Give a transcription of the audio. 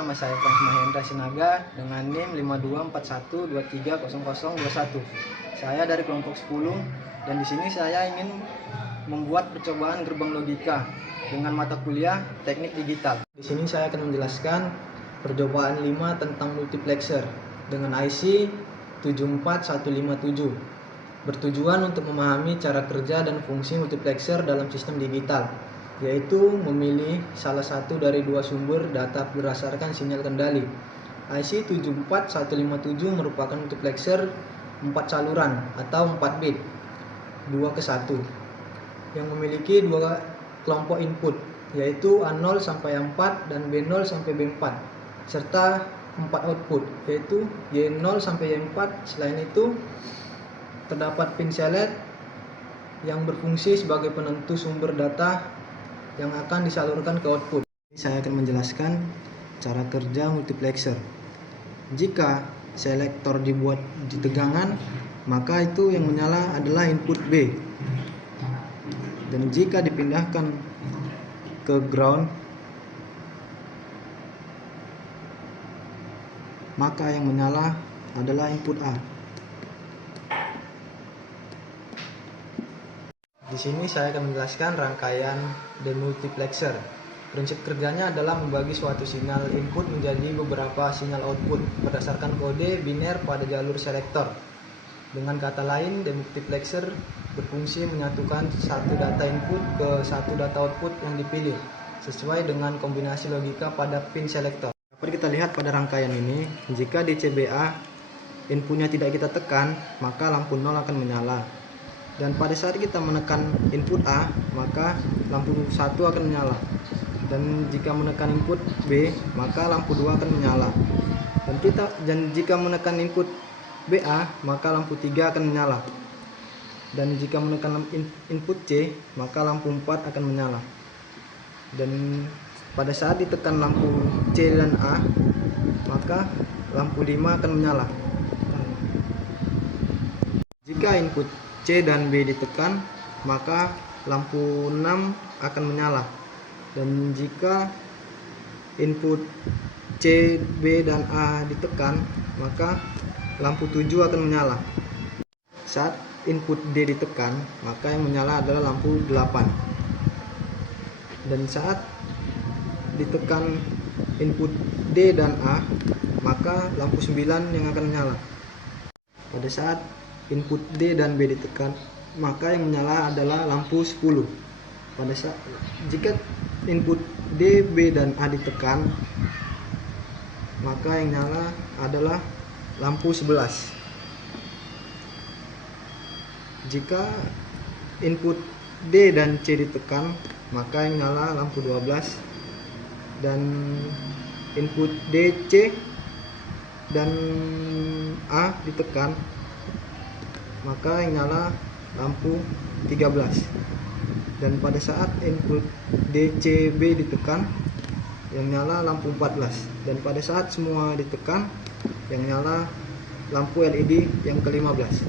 Nama saya Frans Mahendra Sinaga dengan NIM 5241230021. Saya dari kelompok 10 dan di sini saya ingin membuat percobaan gerbang logika dengan mata kuliah Teknik Digital. Di sini saya akan menjelaskan percobaan 5 tentang multiplexer dengan IC 74157. Bertujuan untuk memahami cara kerja dan fungsi multiplexer dalam sistem digital, yaitu memilih salah satu dari dua sumber data berdasarkan sinyal kendali. IC 74157 merupakan multiplexer 4 saluran atau 4 bit 2 ke 1 yang memiliki dua kelompok input, yaitu A0 sampai A4 dan B0 sampai B4, serta 4 output, yaitu Y0 sampai Y4. Selain itu terdapat pin select yang berfungsi sebagai penentu sumber data yang akan disalurkan ke output. Saya akan menjelaskan cara kerja multiplexer. Jika selektor dibuat di tegangan, maka itu yang menyala adalah input B. Dan jika dipindahkan ke ground, maka yang menyala adalah input A. Di sini saya akan menjelaskan rangkaian demultiplexer. Prinsip kerjanya adalah membagi suatu sinyal input menjadi beberapa sinyal output berdasarkan kode biner pada jalur selektor. Dengan kata lain, demultiplexer berfungsi menyatukan satu data input ke satu data output yang dipilih sesuai dengan kombinasi logika pada pin selektor. Dapat kita lihat pada rangkaian ini, jika DCBA inputnya tidak kita tekan, maka lampu 0 akan menyala. Dan pada saat kita menekan input A, maka lampu 1 akan menyala. Dan jika menekan input B, maka lampu 2 akan menyala. Dan jika menekan input BA, maka lampu 3 akan menyala. Dan jika menekan input C, maka lampu 4 akan menyala. Dan pada saat ditekan lampu C dan A, maka lampu 5 akan menyala. Jika input C dan B ditekan, maka lampu 6 akan menyala. Dan jika input C, B, dan A ditekan, maka lampu 7 akan menyala. Saat input D ditekan, maka yang menyala adalah lampu 8. Dan saat ditekan input D dan A, maka lampu 9 yang akan menyala. Pada saat input D dan B ditekan, maka yang menyala adalah lampu 10. Jika input D, B, dan A ditekan, maka yang nyala adalah lampu 11. Jika input D dan C ditekan, maka yang nyala lampu 12. Dan input D, C, dan A ditekan, maka yang nyala lampu 13. Dan pada saat input DCB ditekan, yang nyala lampu 14. Dan pada saat semua ditekan, yang nyala lampu LED yang ke-15.